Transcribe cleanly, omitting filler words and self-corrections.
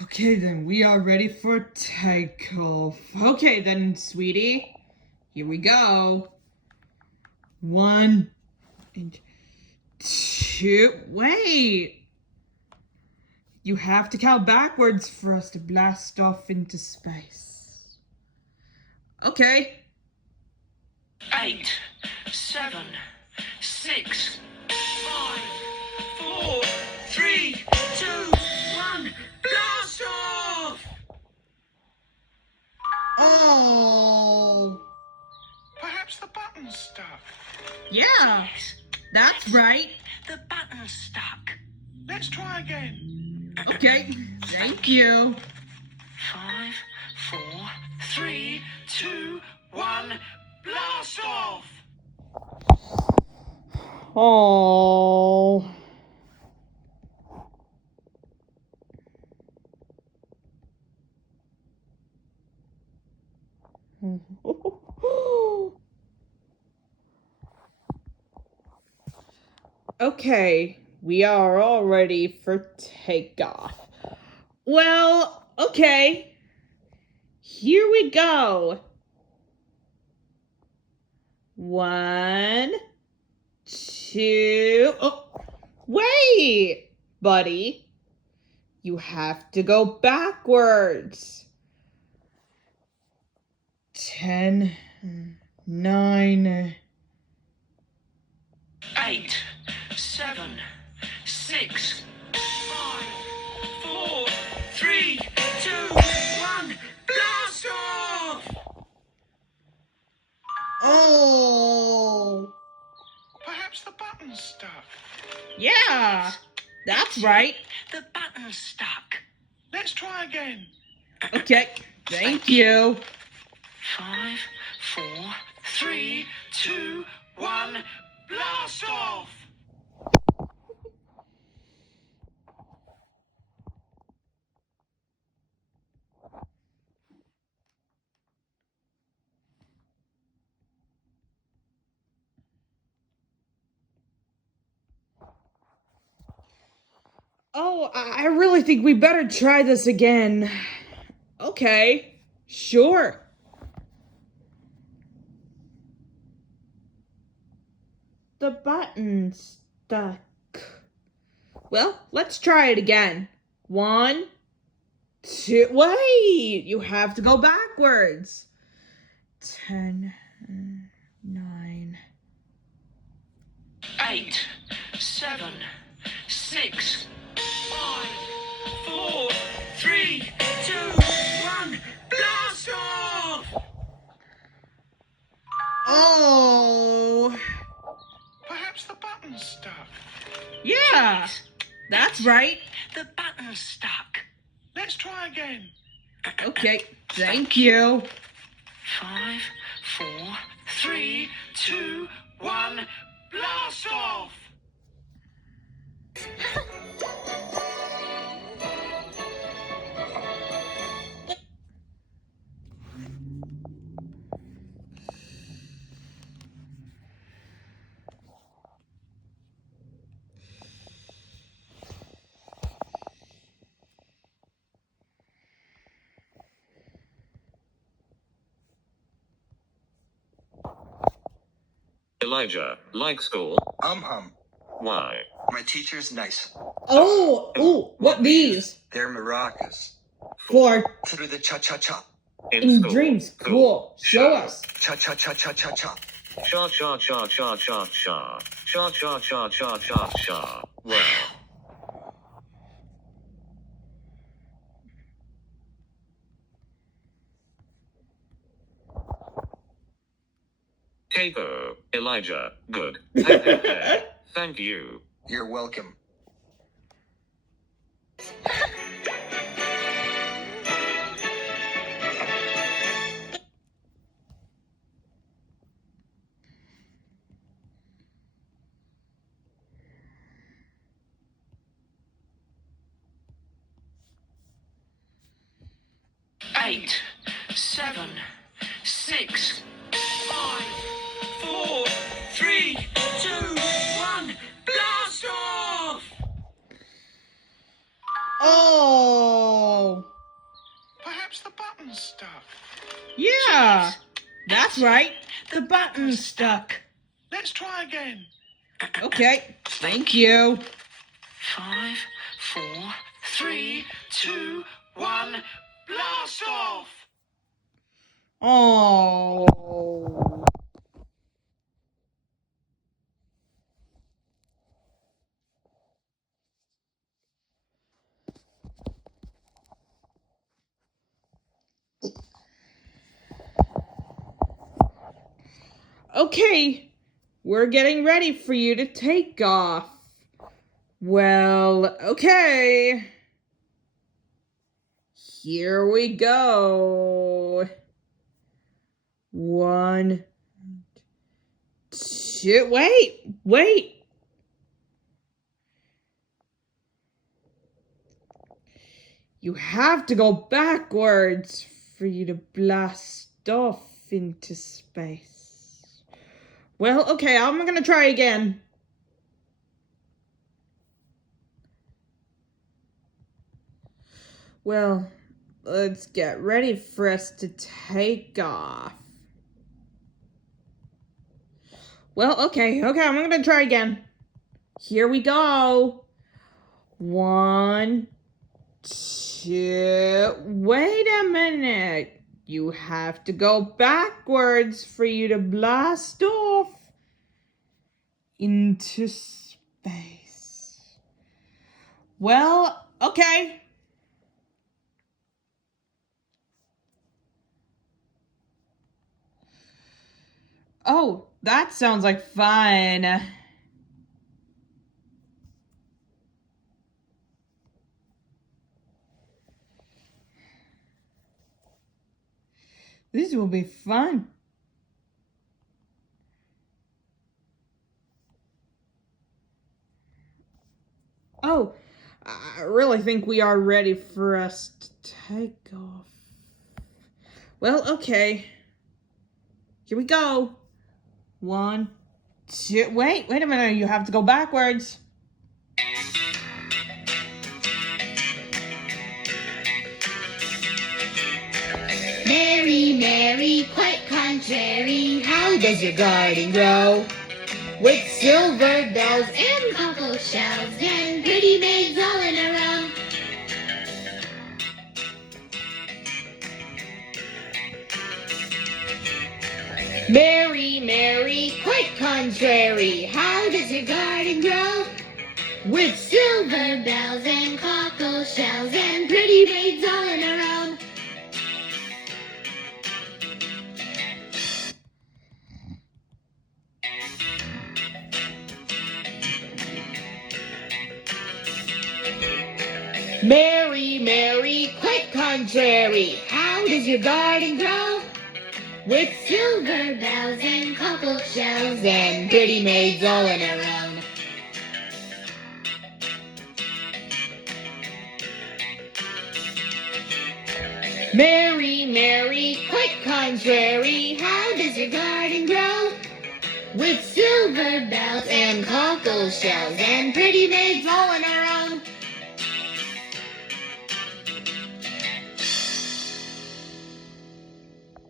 Okay, then we are ready for takeoff. Okay, then, sweetie. Here we go. 1 and 2. Wait! You have to count backwards for us to blast off into space. Okay. 8, 7, 6, 5, 4, 3, 2, 1, blast off! Oh! Perhaps the button's stuck. Yeah, Yes, that's right. the button's stuck. Let's try again. Okay, thank you. 5, 4, 3, 2, 1, blast off! Oh. Okay, we are all ready for takeoff. Well, okay. Here we go. 1, 2. Oh, wait, buddy. You have to go backwards. 10, 9. 8, 7, 6, 5, 4, 3, 2, 1, blast off! Oh. Perhaps the button's stuck. Yeah, that's right. The button's stuck. Let's try again. Okay, thank you. 5, 4, 3, 2, 1, blast off! Oh, I really think we better try this again. Okay, sure. The button's stuck. Well, let's try it again. 1, 2. Wait, you have to go backwards. 10, 9. 8, 7, 6, 5, 4, 3, 2, 1, blast off! Oh. Perhaps the button's stuck. Yeah, that's right. The button's stuck. Let's try again. Okay, thank you. 5, 4, 3, 2, 1, blast off! Elijah, like school? Hum. Why? My teacher's nice. Oh, what these? They're maracas. For To the cha-cha-cha. in school. dreams. Cool. Show us. Cha-cha-cha-cha-cha-cha. Cha cha cha cha cha cha. Cha cha cha cha cha cha. Well. Kipper, Elijah, good. Thank you. You're welcome. Eight, 7, 6, 5, 4, 3, 2, 1, blast off! Oh. button's stuck. Yeah, that's right. The button's stuck. Let's try again. Okay, thank you. 5, 4, 3, 2, 1. Blast off! Oh. Okay, we're getting ready for you to take off. Well, okay. Here we go. 1, 2, wait. You have to go backwards for you to blast off into space. Well, okay, I'm gonna try again. Well, let's get ready for us to take off. Well, okay, I'm gonna try again. Here we go. 1, 2, wait a minute. You have to go backwards for you to blast off into space. Well, okay. Oh, that sounds like fun. This will be fun. Oh, I really think we are ready for us to take off. Well, okay. Here we go. 1, 2, wait a minute, you have to go backwards. Mary, Mary, quite contrary, how does your garden grow? With silver bells and cockle shells and pretty maids all in a row. Mary, Mary, quite contrary, how does your garden grow? With silver bells and cockle shells and pretty maids all in a row. Mary, Mary, quite contrary, how does your garden grow? With silver bells and cockle shells and pretty maids all in a row. Mary, Mary, quite contrary, how does your garden grow? With silver bells and cockle shells and pretty maids all in a row.